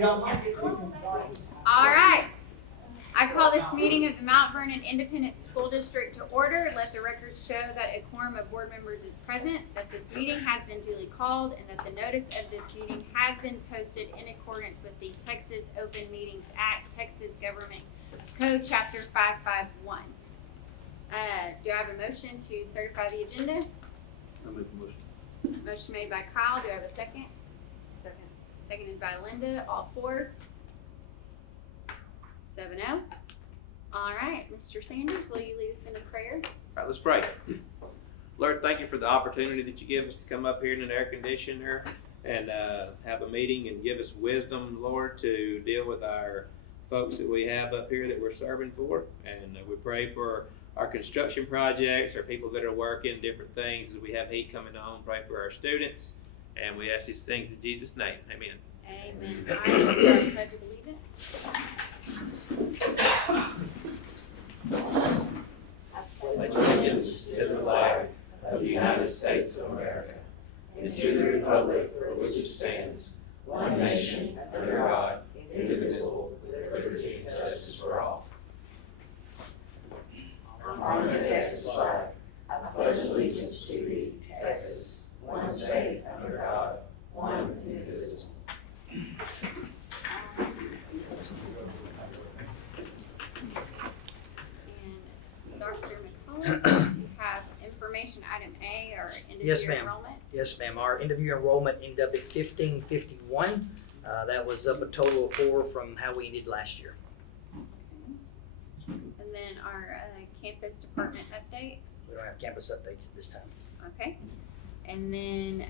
All right. I call this meeting of the Mount Vernon Independent School District to order. Let the record show that a quorum of board members is present, that this meeting has been duly called, and that the notice of this meeting has been posted in accordance with the Texas Open Meetings Act, Texas Government Code, Chapter 551. Do I have a motion to certify the agenda? I'll make the motion. Motion made by Kyle. Do I have a second? Second. Seconded by Linda. All four. 7-0. All right, Mr. Sanders, will you lead us in a prayer? All right, let's pray. Lord, thank you for the opportunity that you give us to come up here in an air conditioner and have a meeting and give us wisdom, Lord, to deal with our folks that we have up here that we're serving for. And we pray for our construction projects, our people that are working, different things. As we have heat coming on, pray for our students. And we ask these things in Jesus' name. Amen. Amen. I will do our pledge of allegiance. Pledge allegiance to the flag of the United States of America and to the republic for which it stands, one nation, under God, indivisible, with liberty and justice for all. On the Texas flag, I pledge allegiance to thee, Texas, one state under God, one indivisible. And Dr. McCullough, do you have information item A or end of Yes, year ma'am. enrollment? Yes, ma'am. Our end of year enrollment ended up at 1551. That was up a total of 4 from how we ended last year. And then our campus department updates. We don't have campus updates at this time. Okay. And then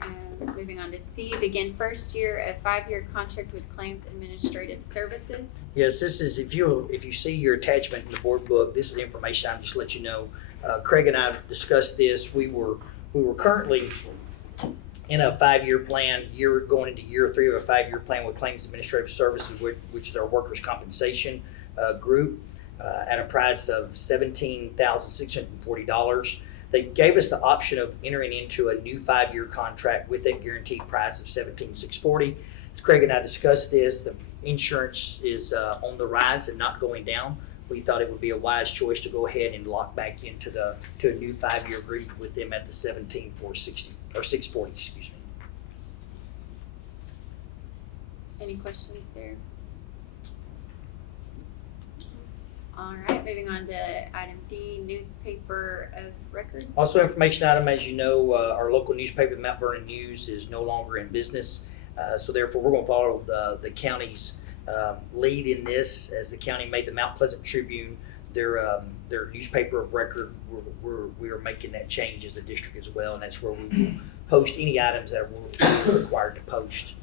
moving on to C, begin first year of 5-year contract with Claims Administrative Services. Yes, this is, if you see your attachment in the board book, this is the information I'll just let you know. Craig and I discussed this. We were currently in a 5-year plan, going into year 3 of a 5-year plan with Claims Administrative Services, which is our workers' compensation group, at a price of $17,640. They gave us the option of entering into a new 5-year contract with that guaranteed price of $17,640. As Craig and I discussed this, the insurance is on the rise and not going down. We thought it would be a wise choice to go ahead and lock back into a new 5-year agreement with them at the $17,460 or $640, excuse me. Any questions there? All right, moving on to item D, newspaper of record. Also, information item, as you know, our local newspaper, the Mount Vernon News, is no longer in business. So therefore, we're going to follow the county's lead in this, as the county made the Mount Pleasant Tribune their newspaper of record. We are making that change as a district as well, and that's where we will post any items that we're required to post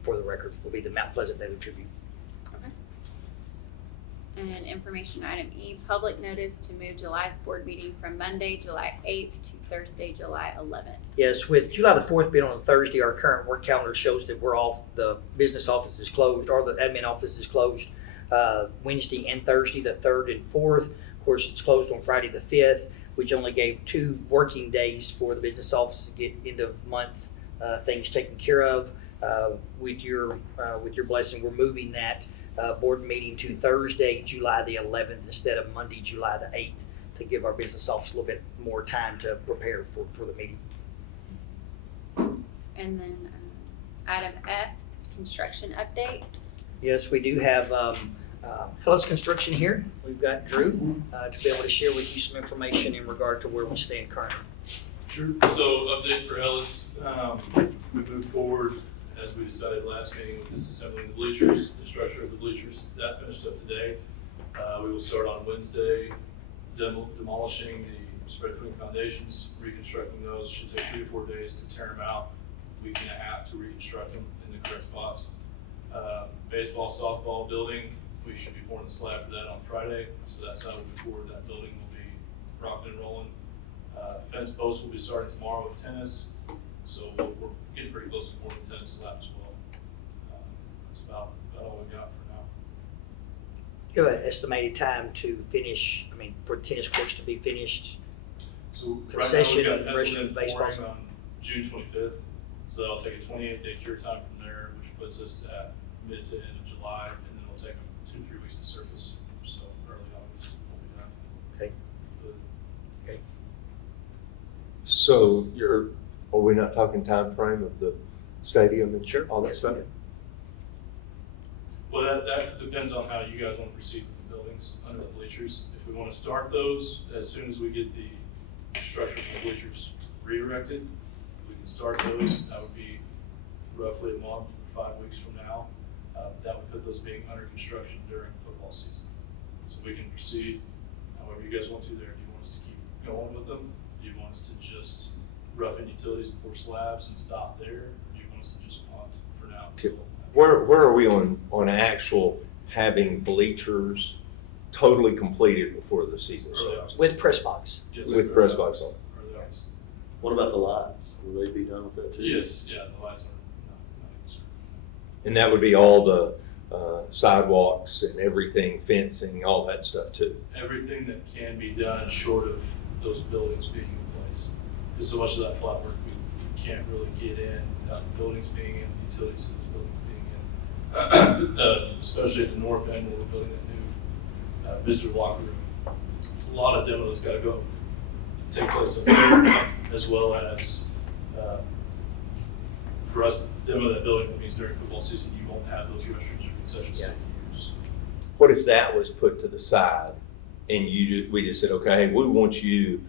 for the record. Will be the Mount Pleasant Daily Tribune. And information item E, public notice to move July's board meeting from Monday, July 8th to Thursday, July 11th. Yes, with July the 4th being on a Thursday, our current work calendar shows that we're off. The business office is closed, or the admin office is closed Wednesday and Thursday, the 3rd and 4th. Of course, it's closed on Friday the 5th, which only gave 2 working days for the business office to get end of month things taken care of. With your blessing, we're moving that board meeting to Thursday, July the 11th instead of Monday, July the 8th, to give our business office a little bit more time to prepare for the meeting. And then item F, construction update. Yes, we do have Hellas Construction here. We've got Drew to be able to share with you some information in regard to where we stand currently. Sure. So update for Hellas. We moved forward as we decided last meeting with disassembling the bleachers, the structure of the bleachers. That finished up today. We will start on Wednesday demolishing the spread footing foundations, reconstructing those. Should take 3 to 4 days to tear them out, a week and a half to reconstruct them in the correct spots. Baseball, softball building, we should be pouring the slab for that on Friday. So that's how we move forward. That building will be rocking and rolling. Fence posts will be starting tomorrow with tennis. So we're getting pretty close to pouring the tennis slab as well. That's about all we got for now. Do you have an estimated time to finish, for tennis courts to be finished? So Concession, right now we've got rest of penciled in baseball. pouring on June 25th. So that'll take a 28-day cure time from there, which will puts us at mid to end of July, and then it'll take them 2-3 weeks to surface, so early August will be done. Okay. But So are we not talking time frame of the stadium and Sure. all that Yes, stuff? we do. Well, that depends on how you guys want to proceed with the buildings under the bleachers. If we want to start those as soon as we get the structure for the bleachers re-erected, we can start those. That would be roughly a month, 5 weeks from now. That would put those being under construction during football season. So we can proceed however you guys want to there. Do you want us to keep going with them? Do you want us to just rough in utilities and pour slabs and stop there? Or do you want us to just punt for now? Where are we on actual having bleachers totally completed before the season Early starts? August. With press box. Yes. With press box on. Early August. What about the lights? Will they be done with that too? Yes, yeah, the lights are not a concern. And that would be all the sidewalks and everything, fencing, all that stuff too. Everything that can be done short of those buildings being in place. Because so much of that flat work we can't really get in without the buildings being in, the utility systems buildings being in. Especially at the north end where we're building that new visitor locker room. A lot of demo that's got to go take place up there, as well as for us to demo that building, that means during football season, you won't have those restrooms or concession stand to use. What if that was put to the side and we just said, okay, we want you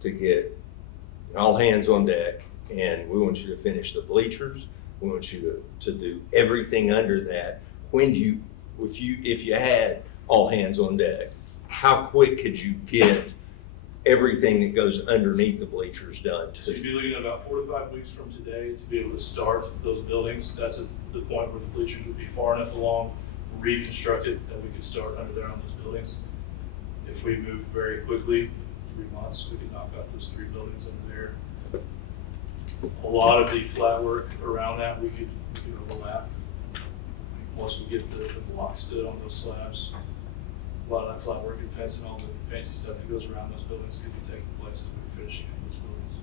to get all hands on deck and we want you to finish the bleachers. We want you to do everything under that. If you had all hands on deck, how quick could you get everything that goes underneath the bleachers done So you'd too? be looking at about 4 to 5 weeks from today to be able to start those buildings. That's at the point where the bleachers would be far enough along, reconstructed, that we could start under there on those buildings. If we moved very quickly, 3 months, we could knock out those 3 buildings under there. A lot of the flat work around that, we could overlap. Once we get the block stood on those slabs, a lot of that flat work and fence and all the fancy stuff that goes around those buildings could be taking place as we finish those buildings.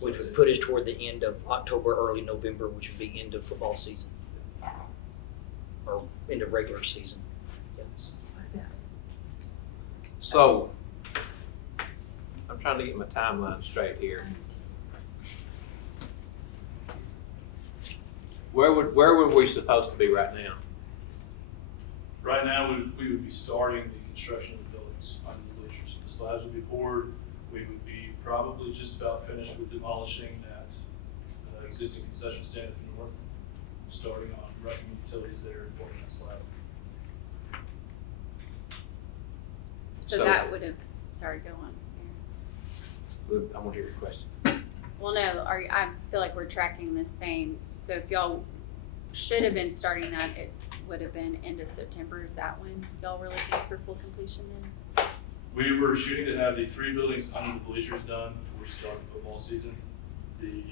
Which would put us toward the end of October, early November, which would be end of football season. Or end of regular season. So, I'm trying to get my timeline straight here. Where were we supposed to be right now? Right now, we would be starting the construction of the buildings under the bleachers. The slabs would be poured. We would be probably just about finished with demolishing that existing concession stand at the north, starting on roughing utilities there and pouring that slab. So So- that would have, sorry, go on. Mayor. I want to hear your question. Well, no, I feel like we're tracking the same. So if y'all should have been starting that, it would have been end of September. Is that when y'all were looking for full completion then? We were shooting to have the 3 buildings under the bleachers done before starting football season. The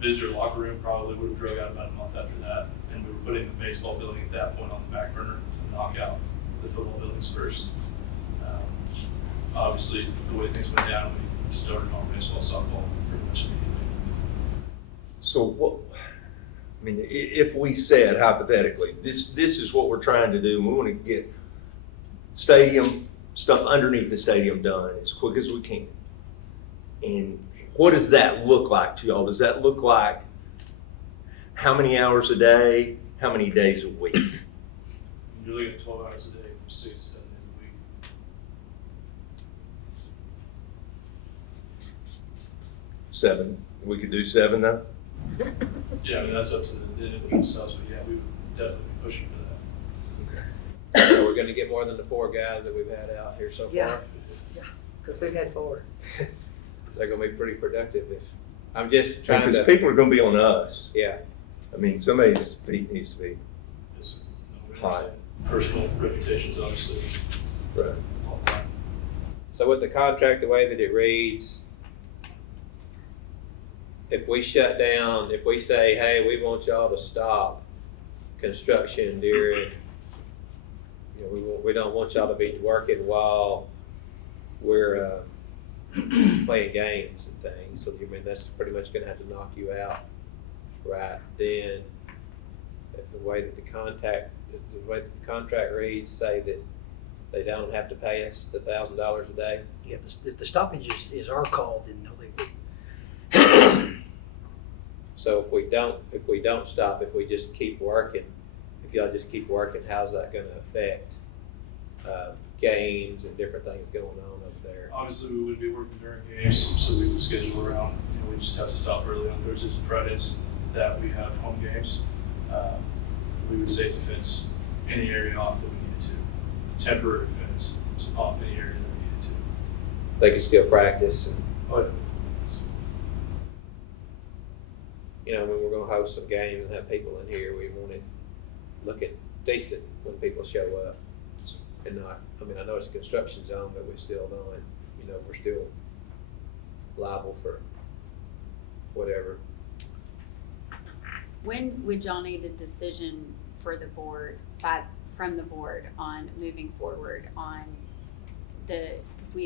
visitor locker room probably would have drug out about a month after that, and we were putting the baseball building at that point on the back burner to knock out the football buildings first. Obviously, the way things went down, we started on baseball, softball pretty much immediately. So what, I mean, if we said hypothetically, this is what we're trying to do, and we want to get stadium, stuff underneath the stadium done as quick as we can. And what does that look like to y'all? Does that look like how many hours a day, how many days a week? You're looking at 12 hours a day, 6 to 7 days a week. 7, we could do 7 though? Yeah, I mean, that's up to the individual subs, but yeah, we would definitely be pushing for that. Okay. So we're gonna get more than the 4 guys that we've had out here so Yeah. far? Because we've had 4. They're gonna be pretty productive if, I'm just trying Because to, people are gonna be on us. yeah. I mean, somebody's feet needs to be, Yes, sir. No, we Hi. understand. Personal reputations, obviously. right. all the time. So with the contract, the way that it reads, if we shut down, if we say, hey, we want y'all to stop construction during, we don't want y'all to be working while we're playing games and things, so I mean, that's pretty much gonna have to knock you out right then. if the way that the contract reads, say that they don't have to pay us the $1,000 a day. If the stoppage is our call, then no, they would. So if we don't stop, if we just keep working, if y'all just keep working, how's that gonna affect, games and different things going on over there? Obviously, we would be working during games, so we would schedule around, we just have to stop early on Thursdays and Fridays that we have home games. We would safety fence any area off that we needed to. Temporary fence off any area that we needed to. They can still practice and, But when we're gonna host some games and have people in here, we want it looking decent when people show up. And not, I know it's a construction zone, but we're still not, we're still liable for whatever. When would y'all need a decision for the board, from the board on moving forward on because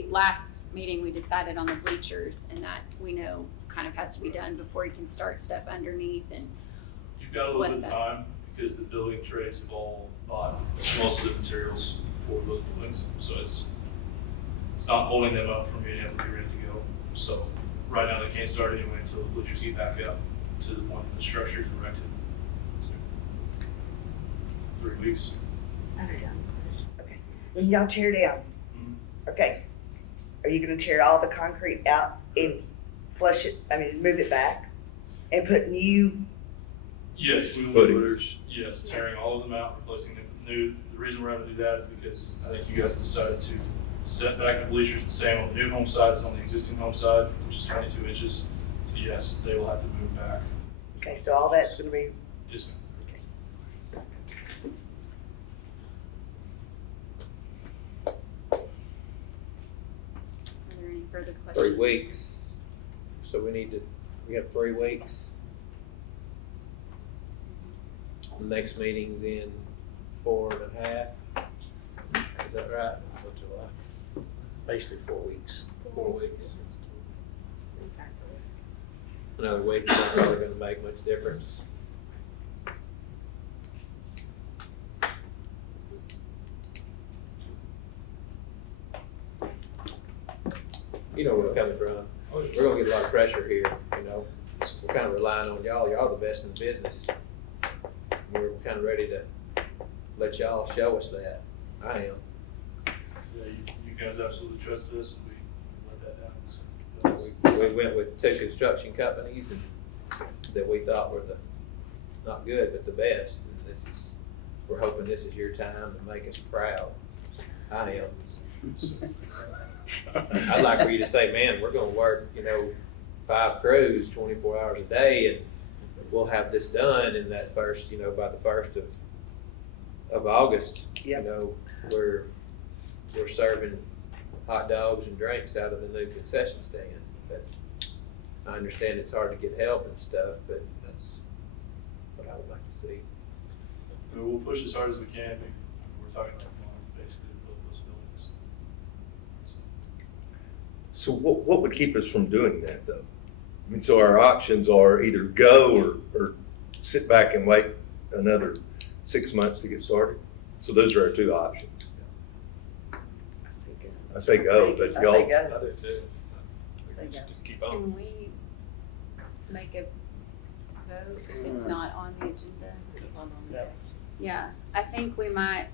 last meeting we decided on the bleachers and that we know kind of has to be done before you can start stuff underneath and. you've got a little bit of time because the building trades have all bought most of the materials for those buildings. So it's not holding them up from being able to be ready to go. So right now they can't start anyway until the bleachers get back up to the point that the structure is erected. So 3 weeks. I have a dumb question. Okay. When y'all tear down, okay, are you gonna tear all the concrete out and flush it, move it back and put new? Yes, we will. Footings. Yes, tearing all of them out, replacing them with new. The reason we're having to do that is because I think you guys have decided to set back the bleachers the same on the new home side as on the existing home side, which is 22 inches. So yes, they will have to move back. Okay, so all that's gonna be, Yes, ma'am. Are there any further questions? 3 weeks, so we have 3 weeks. The next meeting's in 4.5. Is that right? Until July. Basically 4 weeks. 4 weeks. Another week is not really gonna make much difference. You know where we're coming from. We're gonna get a lot of pressure here, We're kind of relying on y'all. Y'all are the best in the business. We're kind of ready to let y'all show us that. I am. Yeah, you guys absolutely trusted us, and we let that down. So We went with 2 construction companies that we thought were not good, but the best. And we're hoping this is your time to make us proud. I am. I'd like for you to say, man, we're gonna work, 5 crews, 24 hours a day, and we'll have this done in that first, by the 1st of August. Yep. We're serving hot dogs and drinks out of the new concession stand. But I understand it's hard to get help and stuff, but that's what I would like to see. we'll push as hard as we can. We're talking about basically to build those buildings. So what would keep us from doing that though? So our options are either go or sit back and wait another 6 months to get started. So those are our 2 options. I say go, but I y'all. say go. I do too. Say go. Just keep on. Can we make a vote if it's not on the agenda? No. Yeah, I think we might,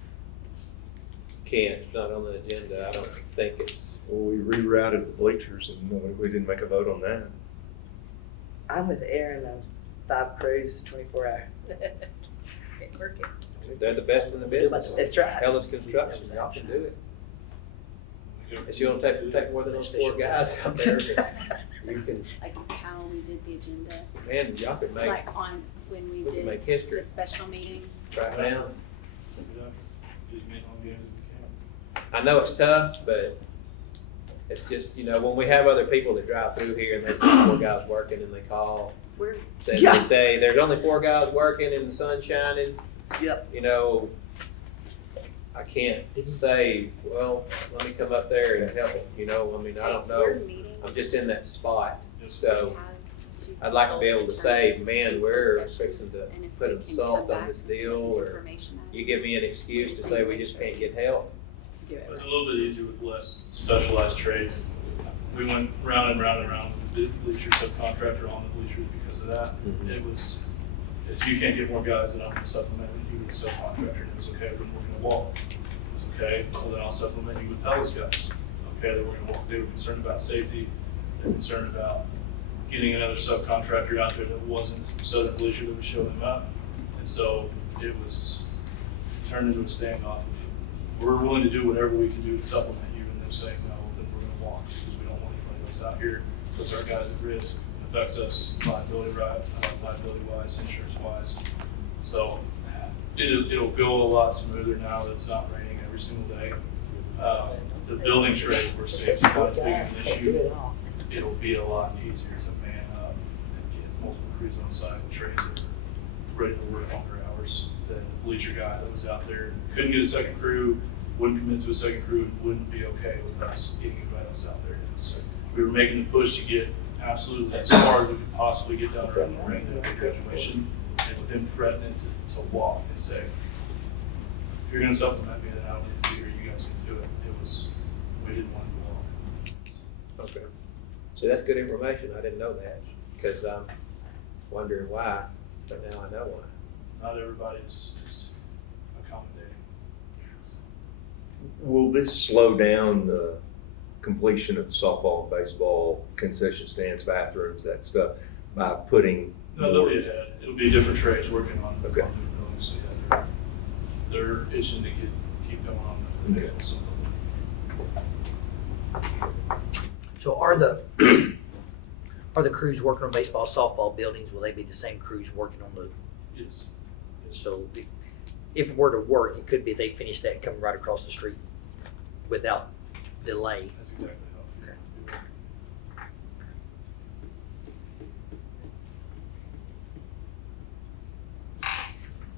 Can't, it's not on the agenda. I don't think it's, Well, we rerouted the bleachers and we didn't make a vote on that. I'm with Aaron on 5 crews, 24 hours. they're the best in the business. That's right. Ellis Construction, y'all can do it. It's gonna take more than those 4 guys out there. But you can, like how we did the agenda, man, y'all could make, like on when we we can make did history the special meeting. right now. Yeah. Just make all games we can. I know it's tough, but it's just, when we have other people that drive through here and they see 4 guys working and they call, We're, they Yeah. say, there's only 4 guys working and the sun's shining. Yep. I can't say, well, let me come up there and help them, I don't know. we're meeting. I'm just in that spot, Just so I'd like to be able to consult say, attorneys man, in we're closed session, fixing to and if put we an can assault come on back this and deal, present or information out, you give me an excuse to say we just can't get help. do it It's a right. little bit easier with less specialized trades. We went round and round and round with the bleacher subcontractor on the bleachers because of that. Mhm. It was, if you can't get more guys than I'm gonna supplement you with a subcontractor, and it was okay, then we're gonna walk. It was okay, well then I'll supplement you with Hellas guys. Okay, then we're gonna walk. They were concerned about safety, they were concerned about getting another subcontractor out there that wasn't Southern Bleacher that would show them up. And so it was turned into a standoff. We're willing to do whatever we can do to supplement you, and they're saying, no, then we're gonna walk, because we don't want anybody else out here, puts our guys at risk, affects us liability wise, insurance wise. So it'll go a lot smoother now that it's not raining every single day. The building trades where safety's not as big of an issue, it'll be a lot easier to man up and get multiple crews on site and trades that are ready to work longer hours than the bleacher guy that was out there, couldn't get a second crew, wouldn't commit to a second crew, and wouldn't be okay with us getting anybody else out there. So we were making the push to get absolutely as far as we could possibly get down around the rain after graduation, and with him threatening to walk and say, if you're gonna supplement me, then I don't need to be here, you guys can do it. It was, we didn't want to walk. Okay. So that's good information. I didn't know that, because I'm wondering why, but now I know why. Not everybody is accommodating. Will this slow down the completion of softball and baseball concession stands, bathrooms, that stuff, by putting No, they'll be ahead. It'll be different trades working on Okay. different buildings. So yeah, they're itching to keep going on the Okay. baseball. So are the, are the crews working on baseball, softball buildings, will they be the same crews working on the, Yes. so if it were to work, it could be they finish that coming right across the street without delay? That's exactly how. Okay. it works.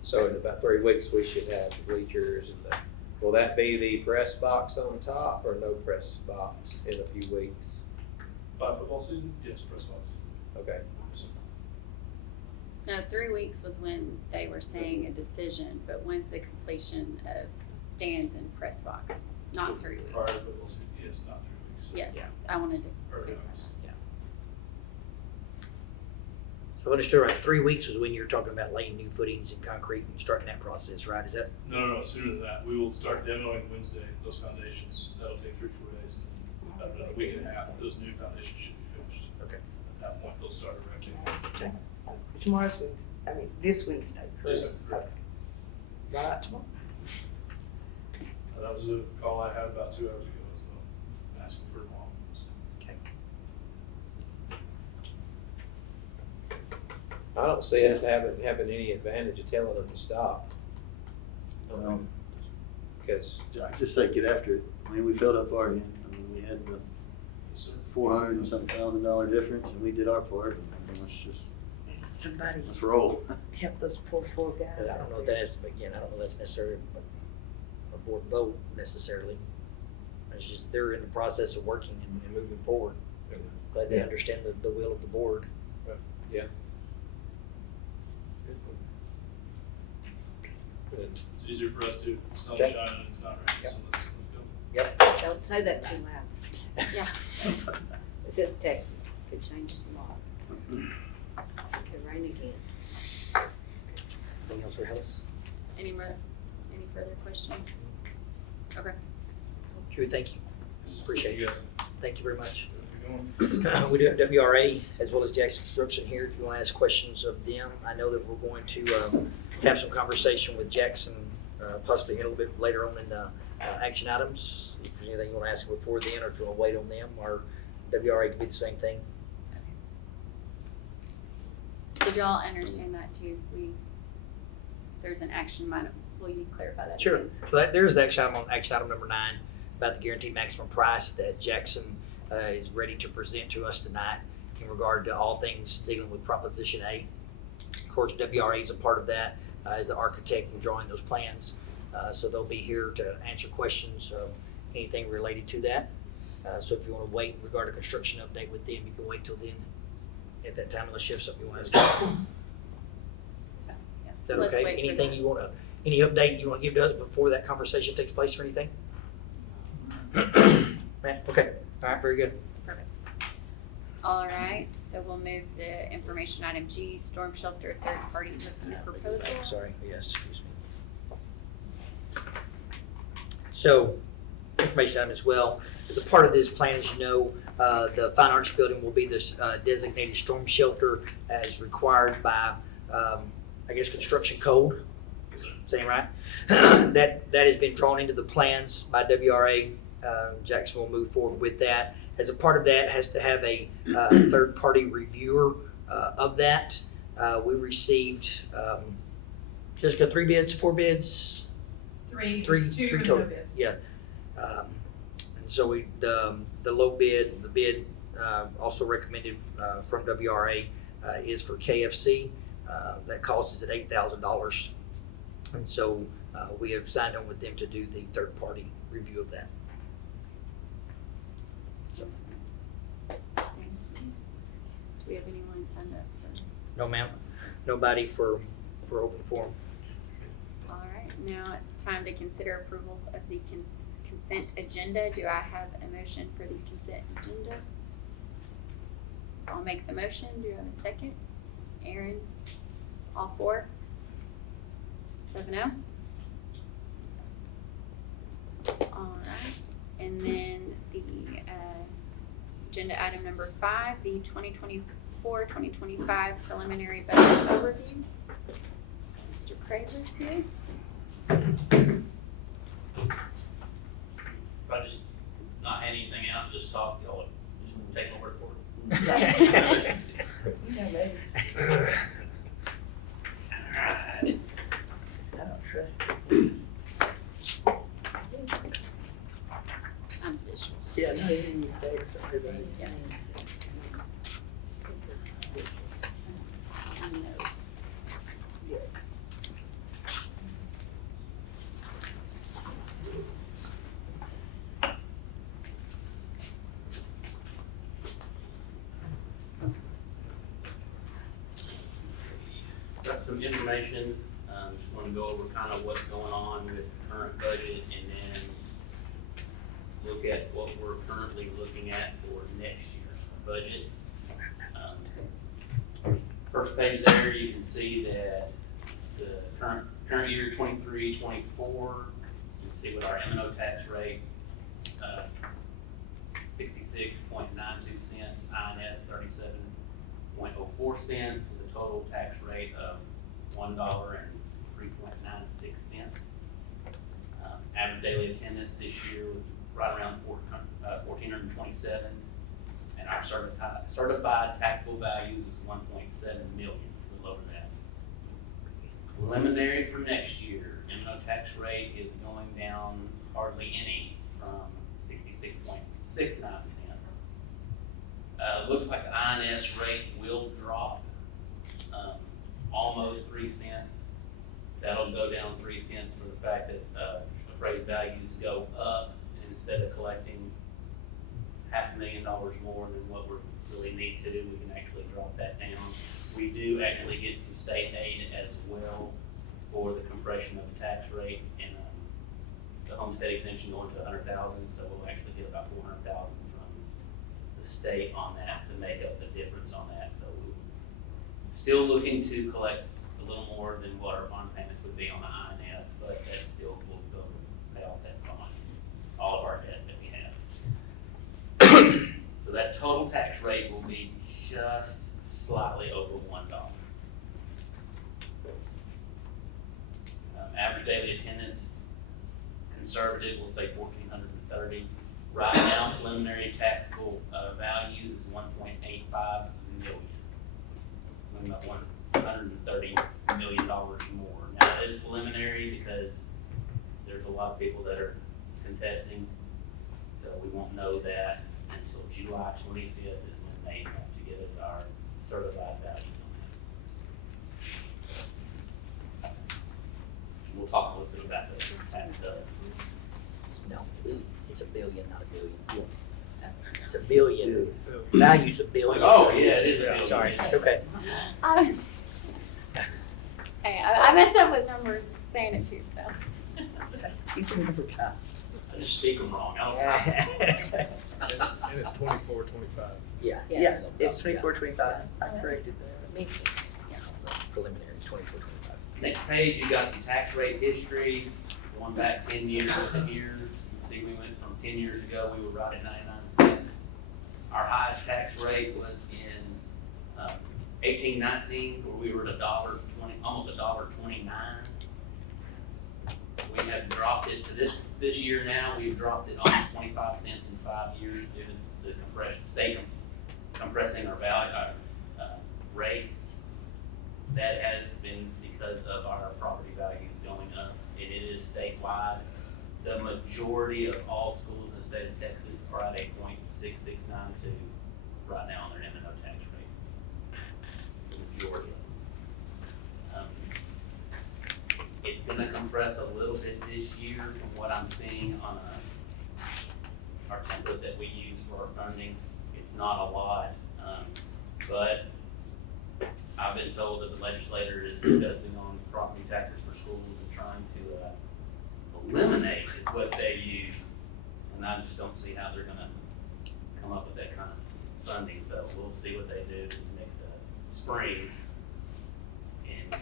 So in about 3 weeks, we should have the bleachers and will that be the press box on top or no press box in a few weeks? By football season? Yes, press box. Okay. No, 3 weeks was when they were saying a decision, but when's the completion of stands and press box? Not 3 weeks. Prior to football season, yes, not 3 weeks. Yes, I wanted to. Early August. So understood, right, 3 weeks was when you were talking about laying new footings and concrete and starting that process, right? Is that? No, sooner than that. We will start demoing Wednesday, those foundations. That'll take 3 to 4 days. About a week and a half, those new foundations should be finished. Okay. At that point, they'll start erecting. Tomorrow's Wednesday, this Wednesday, correct? Yes, ma'am, correct. Why not tomorrow? That was a call I had about 2 hours ago, so asking for more. Okay. I don't see us having any advantage of telling them to stop. Because, I just say get after it. I mean, we filled up our end. I mean, we had the Yes, sir. $400 and something $1,000 difference, and we did our part. And let's just Somebody let's roll. help those poor guys. I don't know if that is, but again, I don't know if that's necessarily a board vote necessarily. It's just, they're in the process of working and moving forward. Glad they understand the will of the board. yeah. It's easier for us to sun Okay. shine and it's not raining, Yep. so let's go. Yep. Don't say that too loud. Yeah. This is Texas, could change tomorrow. Could rain again. Anything else for Hellas? Any further questions? Okay. Judy, thank you. Appreciate You it. guys. Thank you very much. How's it going? We do have WRA as well as Jackson Construction here. If you want to ask questions of them, I know that we're going to have some conversation with Jackson, possibly here a little bit later on in the action items. If there's anything you want to ask before then, or if you want to wait on them, or WRA could be the same thing. Did y'all understand that too? There's an action item. Will you clarify that? Sure. again? So there's the action item number 9 about the guaranteed maximum price that Jackson is ready to present to us tonight in regard to all things dealing with Proposition 8. Of course, WRA is a part of that as the architect in drawing those plans. So they'll be here to answer questions, anything related to that. So if you want to wait in regard to construction update with them, you can wait till then at that time unless you have something you want to ask. Is that Let's okay? wait for Anything that. you wanna, any update you wanna give to us before that conversation takes place or anything? Man, okay, all right, very good. All right, so we'll move to information item G, storm shelter third-party review proposal. Sorry, yes, excuse me. So, information item as well, as a part of this plan, as you know, the Fine Arts Building will be this designated storm shelter as required by, I guess, construction code. Saying right? That has been drawn into the plans by WRA. Jackson will move forward with that. As a part of that, has to have a third-party reviewer of that. We received just 3 bids, 4 bids. Three Three total. bid. Yeah. And so the low bid, the bid also recommended from WRA is for KFC. That cost is at $8,000. And so we have signed on with them to do the third-party review of that. Thank you. Do we have anyone signed up for? No, ma'am. Nobody for open forum. All right, now it's time to consider approval of the consent agenda. Do I have a motion for the consent agenda? I'll make the motion. Do you have a second? Aaron, all 4? 7-0. All right, and then the agenda item number 5, the 2024-2025 preliminary budget overview. Mr. Craver's here. If I just not hand anything out and just talk, y'all would just take my word for it. You know, baby. Alright. I don't trust I'm visual. Yeah, no, you thanks, everybody. Yeah. I know. Got some information, just wanna go over kind of what's going on with the current budget and then look at what we're currently looking at for next year's budget. First page there, you can see that the current year 23-24, you can see with our M&O tax rate, 66.92 cents, INS 37.04 cents, with a total tax rate of $1.03.96. Average daily attendance this year was right around 1,427, and our certified taxable values is 1.7 million, a little over that. Preliminary for next year, M&O tax rate is going down hardly any from 66.69 cents. Looks like the INS rate will drop almost 3 cents. That'll go down 3 cents for the fact that appraised values go up, and instead of collecting $500,000 more than what we really need to, we can actually drop that down. We do actually get some state aid as well for the compression of the tax rate, and the homestead exemption going to 100,000, so we'll actually get about 400,000 from the state on that to make up the difference on that. So we're still looking to collect a little more than what our bond payments would be on the INS, but that still will go pay off that bond, all of our debt that we have. So that total tax rate will be just slightly over $1. Average daily attendance, conservative, we'll say 1,430. Right now, preliminary taxable values is 1.85 million. About $130 million more. Now, that is preliminary because there's a lot of people that are contesting, so we won't know that until July 25th is when they have to give us our certified values on that. We'll talk a little bit about this tax stuff. No, it's $1 billion, not $1 billion. It's a billion. Value's a billion. Oh, yeah, it is a billion. Sorry, it's okay. I was, hey, I messed up with numbers saying it too, so. He's a number guy. I just speak them wrong, I don't type. And it's 24, 25. Yeah. Yes, it's 24, 25. I corrected that. Me too. Preliminary, 24, 25. Next page, you got some tax rate history, going back 10 years to here. You can see we went from 10 years ago, we were right at 99 cents. Our highest tax rate was in 1819, where we were at $1.20, almost $1.29. We have dropped it to this year now, we've dropped it almost 25 cents in 5 years due to the state compressing our value, rate. That has been because of our property values going up, and it is statewide. The majority of all schools in the state of Texas are at a .6692 right now on their M&O tax rate. The majority of them. It's gonna compress a little bit this year from what I'm seeing on our template that we use for our funding. It's not a lot, but I've been told that the legislator is discussing on property taxes for schools and trying to eliminate is what they use. And I just don't see how they're gonna come up with that kind of funding, so we'll see what they do this next spring. And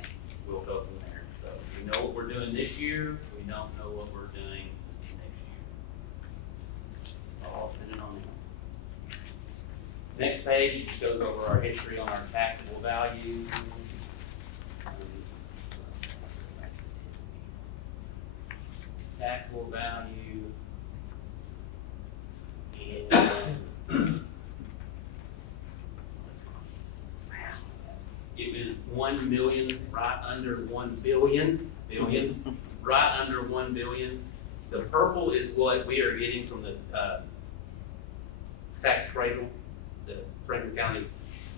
we'll go from there. So we know what we're doing this year, we don't know what we're doing next year. It's all depending on them. Next page just goes over our history on our taxable values. Taxable value and it was 1 million, right under 1 billion, right under 1 billion. The purple is what we are getting from the tax cradle, the Franklin County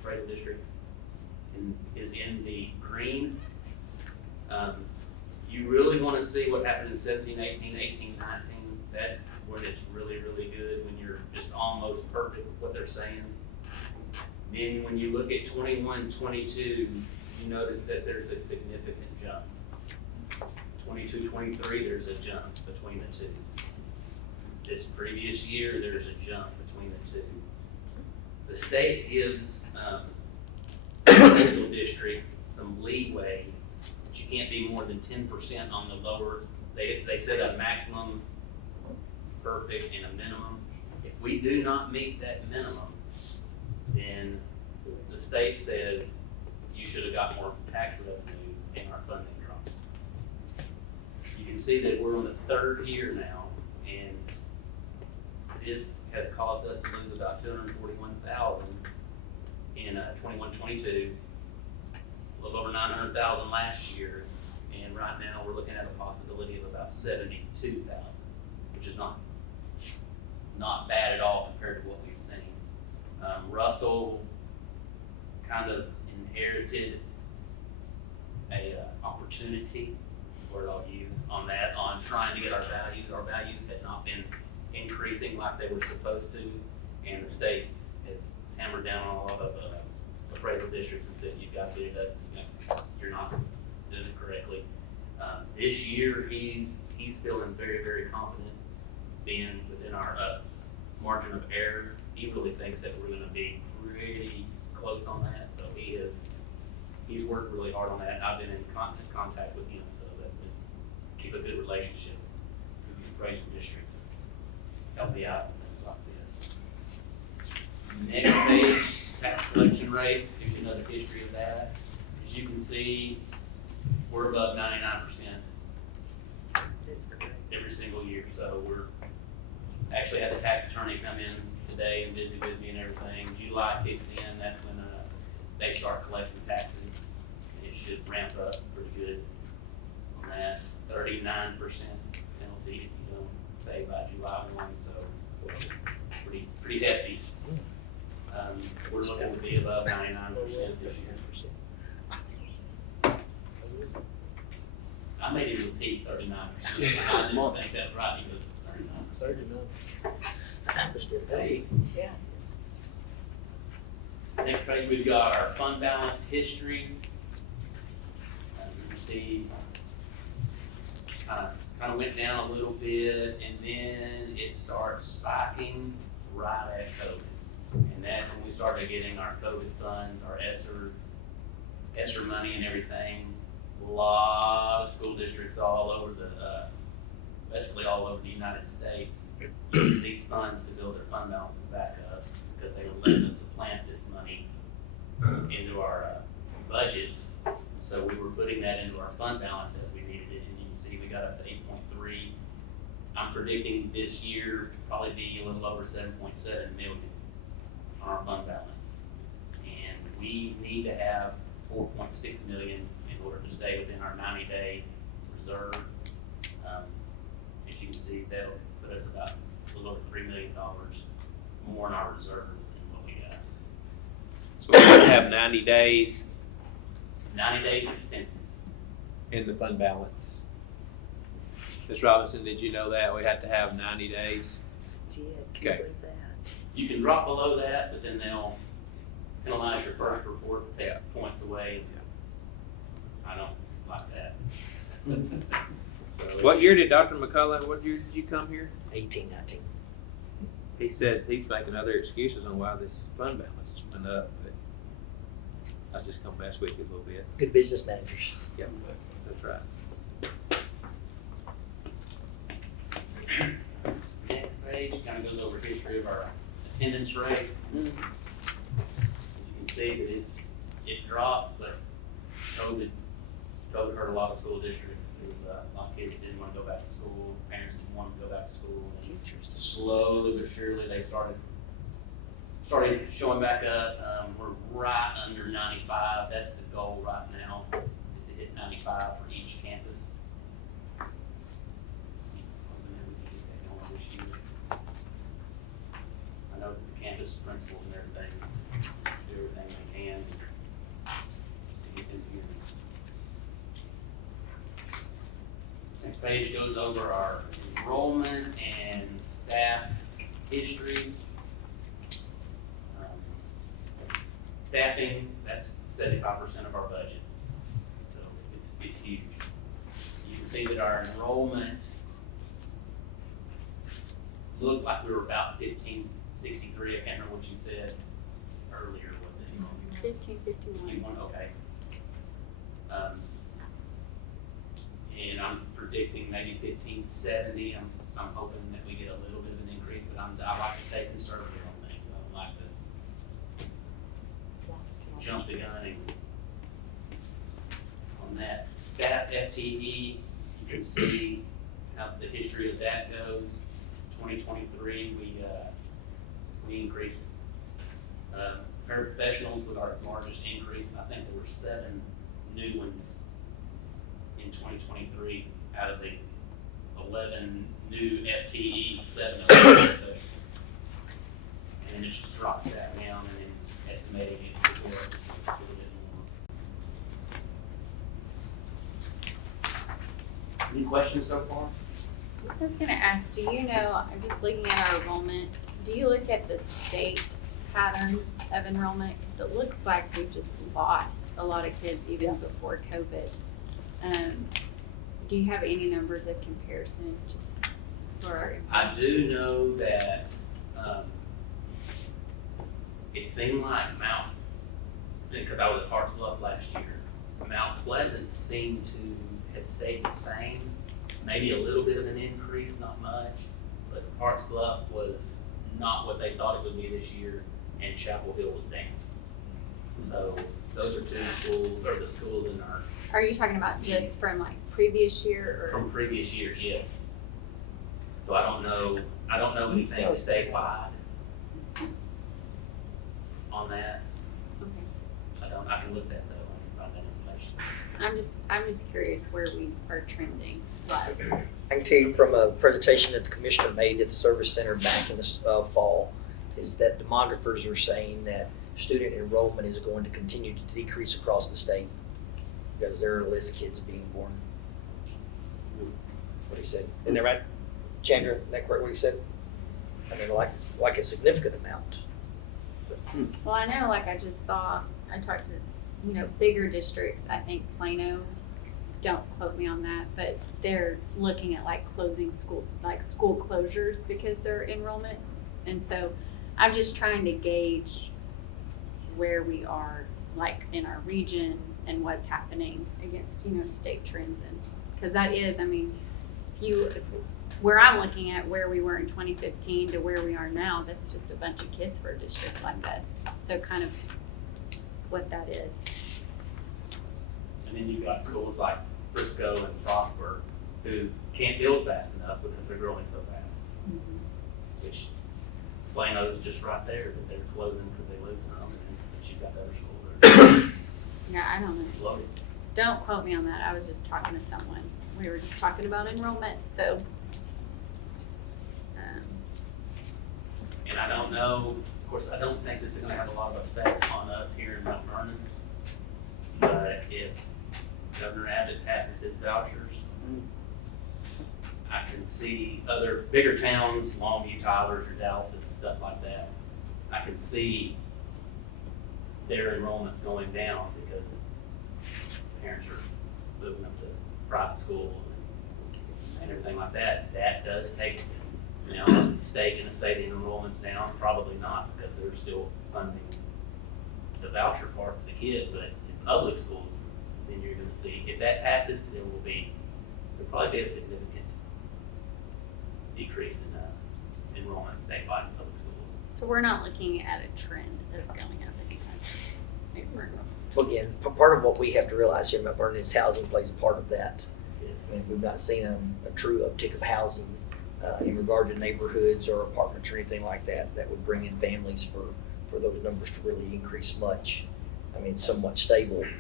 Cradle District, and is in the green. You really want to see what happened in 17, 18, 18, 19. That's when it's really, really good, when you're just almost perfect with what they're saying. Then when you look at 21, 22, you notice that there's a significant jump. 22, 23, there's a jump between the two. This previous year, there's a jump between the two. The state gives the Cradle District some leeway, but you can't be more than 10% on the lower. They set a maximum perfect and a minimum. If we do not meet that minimum, then the state says you should have got more tax revenue and our funding drops. You can see that we're on the third year now, and this has caused us to lose about $241,000 in 21-22, a little over $900,000 last year, and right now we're looking at a possibility of about $72,000, which is not bad at all compared to what we've seen. Russell kind of inherited a opportunity, word I'll use, on that, on trying to get our values. Our values had not been increasing like they were supposed to, and the state has hammered down on a lot of appraisal districts and said, you've got to do that, you're not doing it correctly. This year, he's feeling very, very confident being within our margin of error. He really thinks that we're gonna be pretty close on that, so he's worked really hard on that, and I've been in constant contact with him, so that's been, keep a good relationship with the appraisal district to help me out on things like this. Next page, tax collection rate, gives you another history of that. As you can see, we're above 99% That's correct. every single year, so we're, actually had the tax attorney come in today and visit with me and everything. July kicks in, that's when they start collecting taxes, and it should ramp up pretty good on that. 39% penalty if you don't pay by July 1, so pretty hefty. We're looking to be above 99% this year. I made him repeat 39%. I didn't think that right, he was 39%. 39. Let's do it. Yeah. Next page, we've got our fund balance history. You can see, kind of went down a little bit, and then it starts spiking right at COVID. And that's when we started getting our COVID funds, our ESSER money and everything. A lot of school districts all over basically all over the United States, use these funds to build their fund balances back up because they were letting us supplant this money into our budgets. So we were putting that into our fund balance as we needed it, and you can see we got up to 8.3. I'm predicting this year to probably be a little over 7.7 million on our fund balance. And we need to have 4.6 million in order to stay within our 90-day reserve. As you can see, that'll put us about a little over $3 million more in our reserves than what we got. So we're gonna have 90 days 90 days expenses. in the fund balance. Ms. Robinson, did you know that? We had to have 90 days. Did, Okay. can you believe that? You can drop below that, but then they'll penalize your first report, take Yeah. points away. I don't like that. So What year did Dr. McCullough, what year did you come here? 18, 19. He said he's making other excuses on why this fund balance went up, but I was just gonna mess with you a little bit. Good business managers. Yep, that's right. Next page kind of goes over history of our attendance rate. As you can see that it dropped, but COVID hurt a lot of school districts. There was a lot of kids didn't want to go back to school, parents didn't want to go back to school. And slowly but surely they started showing back up. We're right under 95. That's the goal right now, is to hit 95 for each campus. I know that the campus principals and everything do everything they can to get them here. Next page goes over our enrollment and staff history. Staffing, that's 75% of our budget, so it's huge. You can see that our enrollment looked like we were about 1563. I can't remember what you said earlier. What the enrollment? 1551. Okay. And I'm predicting maybe 1570. I'm hoping that we get a little bit of an increase, but I like to stay conservative on things. I don't like to jump the gun on that. Staff FTE, you can see how the history of that goes. 2023, we increased. Paraprofessionals was our largest increase, and I think there were 7 new ones in 2023 out of the 11 new FTE, 7 of them. And then it just dropped that down, and then estimating it to go up a little bit more. Any questions so far? I was gonna ask, do you know, I'm just looking at our enrollment, do you look at the state patterns of enrollment? Cause it looks like we've just lost a lot of kids even before COVID. Do you have any numbers of comparison just for our I do know that, it seemed like because I was at Parks Bluff last year, Mount Pleasant seemed to have stayed the same, maybe a little bit of an increase, not much, but Parks Bluff was not what they thought it would be this year, and Chapel Hill was down. So those are two schools, or the schools in our, Are you talking about just from like previous year or? from previous years, yes. So I don't know anything statewide on that. Okay. I can look that though, I can find that information. I'm just curious where we are trending. Right. I can tell you from a presentation that the commissioner made at the service center back in the fall, is that demographers are saying that student enrollment is going to continue to decrease across the state because there are less kids being born. What he said. Isn't that right? Chandra, isn't that correct what he said? I mean, like like a significant amount. Well, I know, like I just saw, I talked to, bigger districts, I think Plano, don't quote me on that, but they're looking at like closing schools, like school closures because their enrollment. And so I'm just trying to gauge where we are, like in our region and what's happening against, state trends. And, cause that is, I mean, where I'm looking at where we were in 2015 to where we are now, that's just a bunch of kids for a district like this. So kind of what that is. And then you've got schools like Frisco and Prosper who can't build fast enough because they're growing so fast. Which Plano's just right there, but they're closing because they lose some, but you've got the other school that Yeah, I don't know. are loaded. Don't quote me on that. I was just talking to someone. We were just talking about enrollment, so. And I don't know, of course, I don't think this is gonna have a lot of effect on us here in Mount Vernon. But if Governor Abbott passes his vouchers, I can see other bigger towns, Longview, Tyler's, or Dallas and stuff like that. I can see their enrollments going down because parents are moving up to private schools and everything like that. That does take, is the state gonna say the enrollment's down? Probably not, because they're still funding the voucher part for the kid, but in public schools, then you're gonna see, if that passes, there'll probably be a significant decrease in enrollment statewide in public schools. So we're not looking at a trend of going up anytime soon. Well, again, part of what we have to realize here in Mount Vernon is housing plays a part of that. Yes. I mean, we've not seen a true uptick of housing in regard to neighborhoods or apartments or anything like that that would bring in families for those numbers to really increase much. I mean, somewhat stable in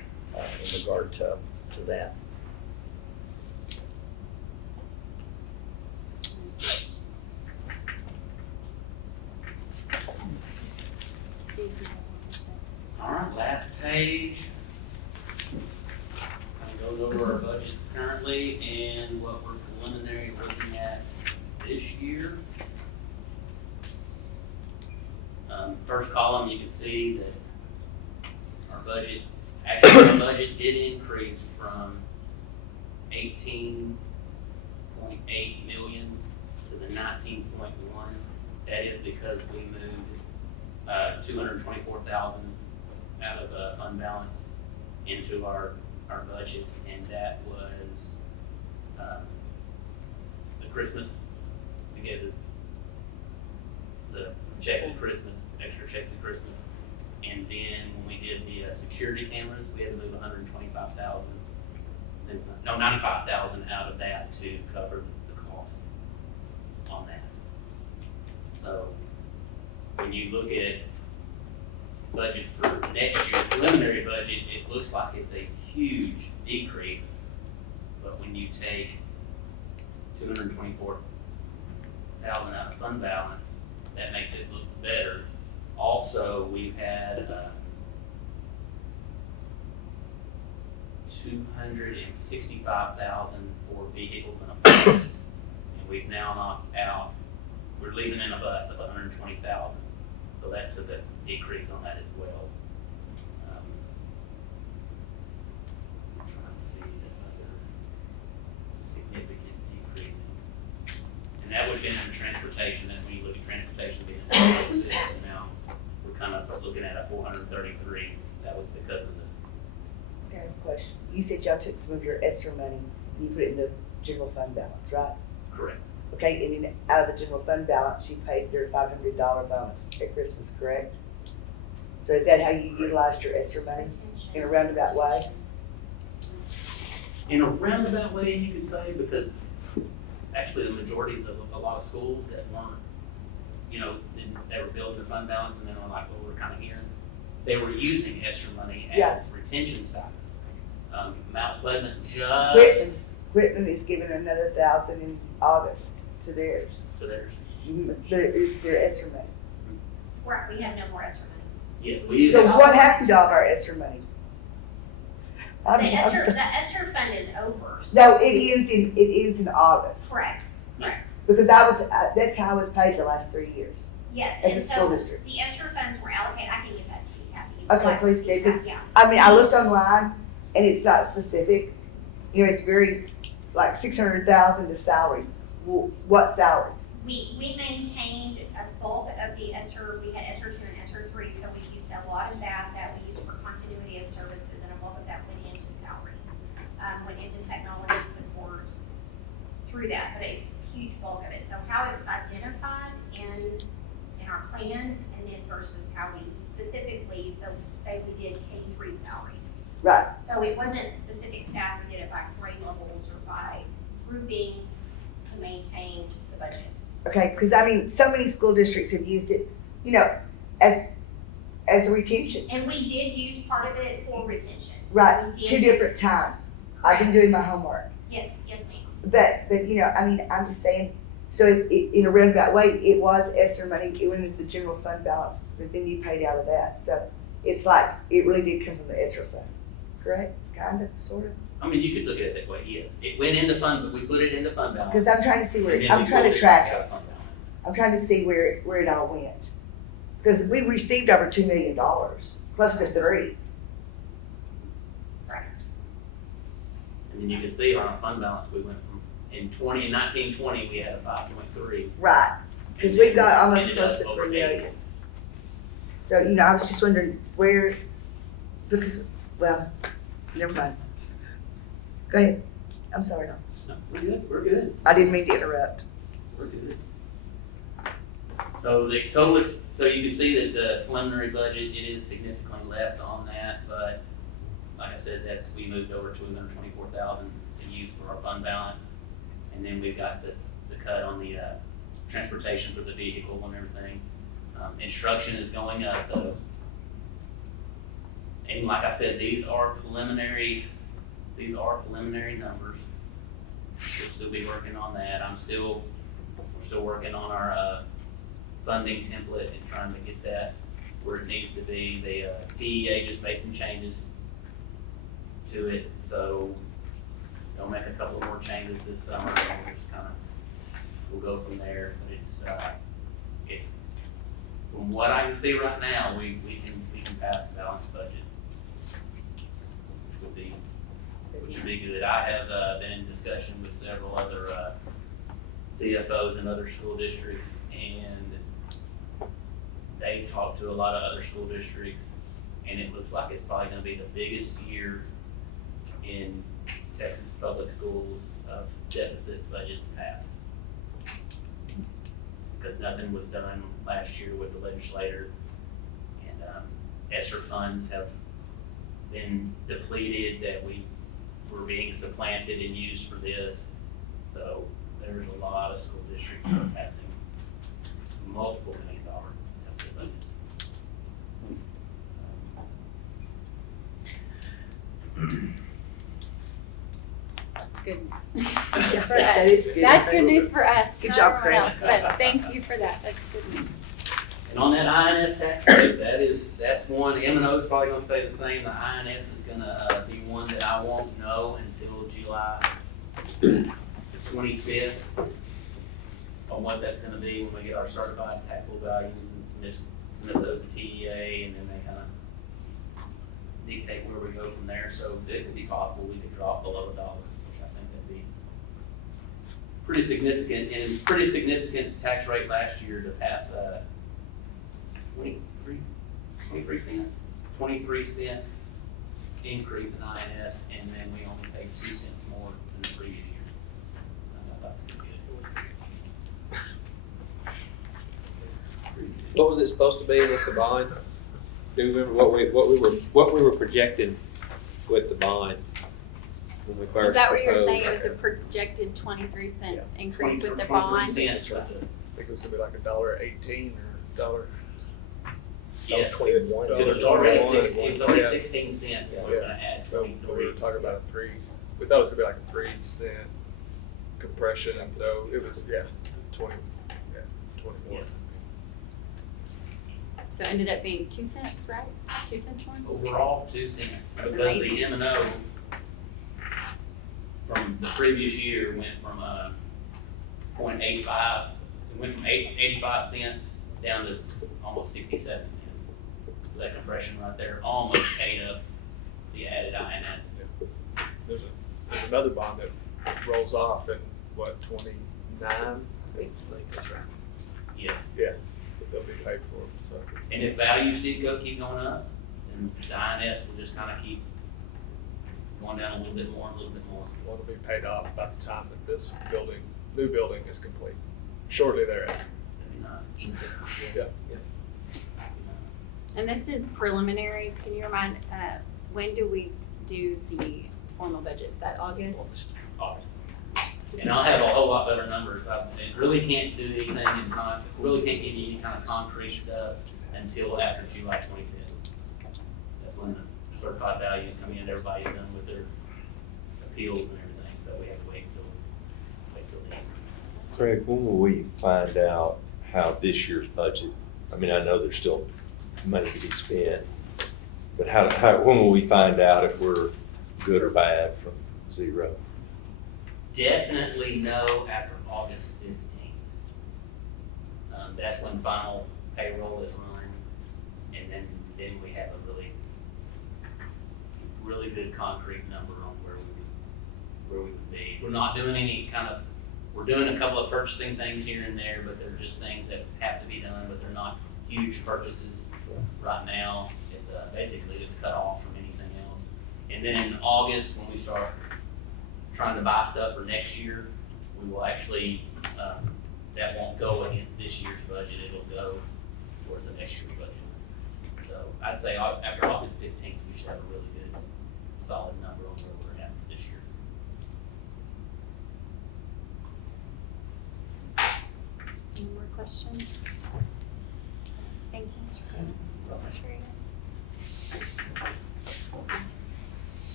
regard to that. All right, last page. I'm going over our budget currently and what we're preliminary looking at this year. First column, you can see that our budget, actually our budget did increase from 18.8 million to the 19.1. That is because we moved 224,000 out of fund balance into our budget, and that was the Christmas. We gave the checks at Christmas, extra checks at Christmas, and then when we did the security cameras, we had to move 125,000. No, 95,000 out of that to cover the cost on that. So when you look at budget for next year, preliminary budget, it looks like it's a huge decrease. But when you take 224,000 out of fund balance, that makes it look better. Also, we've had 265,000 for vehicles and a bus, and we've now knocked out. We're leaving in a bus of 120,000, so that took a decrease on that as well. I'm trying to see the other significant decreases, and that would have been in the transportation. That's when you look at transportation being at 606, and now we're kind of looking at a 433. That was because of the. Okay, I have a question. You said y'all took some of your ESSER money and you put it in the general fund balance, right? Correct. Okay, and then out of the general fund balance, you paid their $500 bonus at Christmas, correct? So is that how you utilized your ESSER money, in a roundabout way? In a roundabout way, you could say, because actually the majorities of a lot of schools that weren't, they were building their fund balance and then were like, well, we're kind of here. They were using extra money as retention stipends. Mount Pleasant Whitman is giving another 1,000 in August to theirs. to theirs. It's their ESSER money. Right, we have no more ESSER money. Yes, we use So it. what happened to all of our ESSER money? The ESSER fund is over. No, it ends in August. Correct. Because that's how I was paid the last 3 years. Yes, at the and school so district? the ESSER funds were allocated, I can give that to you, Kathy. if you'd Okay, like to please see do. that, Yeah. I mean, I looked online and it's not specific. You know, it's very, like 600,000 to salaries. Well, what salaries? We maintained a bulk of the ESSER, we had ESSER 2 and ESSER 3, so we used a lot of that we used for continuity of services, and a bulk of that went into salaries, went into technology support through that, but a huge bulk of it. So how it's identified in our plan, and then versus how we specifically, so say we did K-3 salaries. Right. So it wasn't specific staff, we did it by grade levels or by grouping to maintain the budget. Okay, because I mean, so many school districts have used it, you know, as a retention. And we did use part of it for retention. Right, We did 2 different times. I've been doing my homework. Yes, yes, ma'am. But, you know, I mean, I'm just saying, so in a roundabout way, it was ESSER money, it went into the general fund balance, but then you paid out of that. So it's like, it really did come from the ESSER fund, correct? Kind of, sort of? I mean, you could look at it that way, yes. It went into fund, but we put it into fund balance. Because I'm trying to see where, and then I'm we trying pulled to it track back out it. of fund balance. I'm trying to see where it all went. Because we received over $2 million, close to 3. Correct. And then you can see on our fund balance, we went from, in 1920, we had a 5.3. Right, because and we've then got almost ended close up to over 3 8. million. So, you know, I was just wondering where, because, well, never mind. Go ahead. I'm sorry. No, we're good, we're good, I didn't mean to interrupt. we're good. So the total, so you can see that the preliminary budget, it is significantly less on that, but like I said, we moved over $224,000 to use for our fund balance. And then we've got the cut on the transportation for the vehicle and everything. Instruction is going up though. And like I said, these are preliminary numbers. We'll still be working on that. We're still working on our funding template and trying to get that where it needs to be. The TEA just made some changes to it, so they'll make a couple more changes this summer, and we'll just we'll go from there. But it's from what I can see right now, we can pass the balanced budget, which would be good. I have been in discussion with several other CFOs in other school districts, and they've talked to a lot of other school districts, and it looks like it's probably gonna be the biggest year in Texas public schools of deficit budgets passed. Because nothing was done last year with the legislator, and ESSER funds have been depleted, that we were being supplanted and used for this. So there's a lot of school districts that are passing multiple $1 million deficit budgets. Good news. Yeah, For that us. is good. That's good news for us, Good not job, everyone Craig. else, but thank you for that, that's good news. And on that INS tax rate, that's one, M&O is probably gonna stay the same. The INS is gonna be one that I won't know until July 25th on what that's gonna be when we get our certified taxable values and submit those to TEA, and then they kind of dictate where we go from there. So it could be possible we could drop below $1, which I think that'd be pretty significant, and pretty significant tax rate last year to pass 23 cent increase in INS, and then we only paid 2 cents more than the previous year. That's pretty good. Pretty good. What was it supposed to be with the bond? Do you remember what we were projecting with the bond when we first Is that what you were proposed? saying, it was a projected 23 cents increase with the 23 bond? cents with the, I think it was gonna be like $1.18 or yes. $1.21. It was already $1.21. 16 cents, and we're gonna add So we 23. were talking about we thought it was gonna be like a 3-cent compression, and so it was, 21. Yes. So it ended up being 2 cents, right? 2 cents more? Overall, 2 cents, That's because amazing. the M&O from the previous year went from 0.85, it went from 85 cents down to almost 67 cents. So that compression right there almost ate up the added INS. There's another bond that rolls off in, what, 29? That's right. Yes. Yeah, they'll be paid for, so. And if values did keep going up, then the INS will just kind of keep going down a little bit more, a little bit more. One will be paid off by the time that this building, new building is complete, shortly thereafter. That'd be nice. Yeah. And this is preliminary. Can you remind, when do we do the formal budget? Is that August? August. And I'll have a whole lot better numbers. I really can't do anything really can't give you any kind of concrete stuff until after July 25th. That's when the certified values come in, everybody's done with their appeals and everything, so we have to wait till then. Craig, when will we find out how this year's budget, I mean, I know there's still money to be spent, but when will we find out if we're good or bad from zero? Definitely no after August 15th. That's when final payroll is run, and then we have a really good concrete number on where we would be. We're not doing any we're doing a couple of purchasing things here and there, but they're just things that have to be done, but they're not huge purchases right now. It's basically it's cut off from anything else. And then in August, when we start trying to buy stuff for next year, we will actually, that won't go against this year's budget, it'll go towards the next year's budget. So I'd say after August 15th, we should have a really good, solid number on where we're at for this year. Any more questions? Thank you, Mr.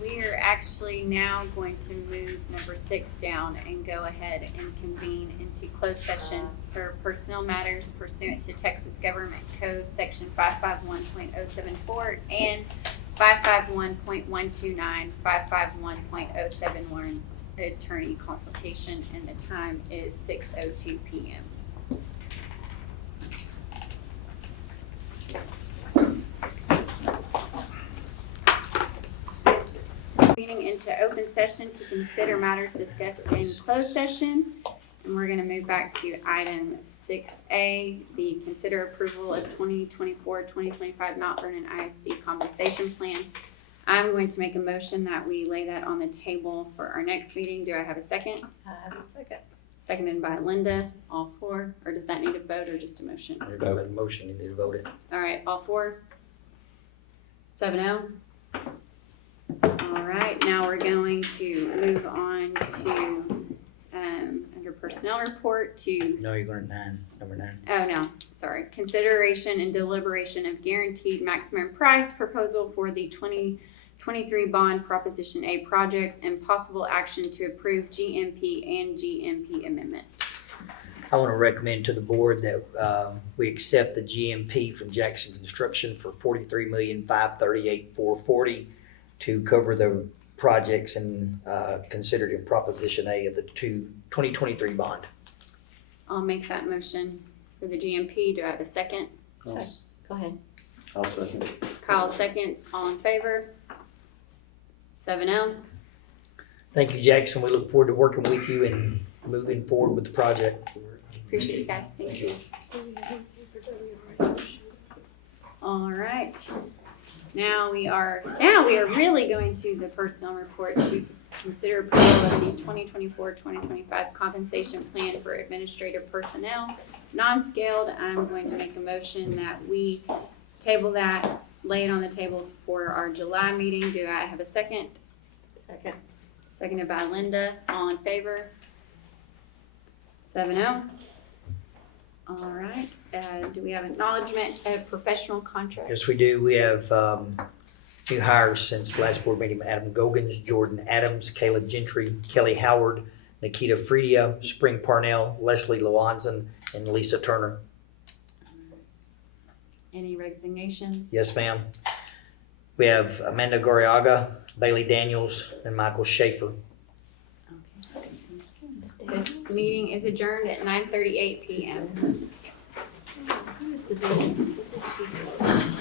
We are actually now going to move number 6 down and go ahead and convene into closed session for personnel matters pursuant to Texas Government Code Section 551.074 and 551.129, 551.071 attorney consultation, and the time is 6:02 p.m. Meeting into open session to consider matters discussed in closed session. And we're gonna move back to item 6A, the consider approval of 2024-2025 Mount Vernon ISD compensation plan. I'm going to make a motion that we lay that on the table for our next meeting. Do I have a second? I have a second. Seconded by Linda, all four, or does that need a vote or just a motion? There's no motion, you need to vote it. All right, all four? 7-0. All right, now we're going to move on to, under personnel report to, No, you're going to number 9. oh no, sorry. Consideration and deliberation of guaranteed maximum price proposal for the 2023 bond Proposition A projects and possible action to approve GMP and GMP amendment. I want to recommend to the board that we accept the GMP from Jackson Construction for $43,538,440 to cover the projects and considered in Proposition A of the 2023 bond. I'll make that motion for the GMP. Do I have a second? Go ahead. I'll second. Kyle seconds. All in favor? 7-0. Thank you, Jackson. We look forward to working with you and moving forward with the project. Appreciate you guys. Thank you. All right. Now we are really going to the personnel report to consider approval of the 2024-2025 compensation plan for administrative personnel, non-scaled. I'm going to make a motion that we table that, lay it on the table for our July meeting. Do I have a second? Second. Seconded by Linda. All in favor? 7-0. All right. Do we have acknowledgement of professional contracts? Yes, we do. We have new hires since the last board meeting. Adam Gogans, Jordan Adams, Kayla Gentry, Kelly Howard, Nikita Fredia, Spring Parnell, Leslie Loanzan, and Lisa Turner. Any resignations? Yes, ma'am. We have Amanda Goriaga, Bailey Daniels, and Michael Schaefer. This meeting is adjourned at 9:38 p.m. Who is the bidder?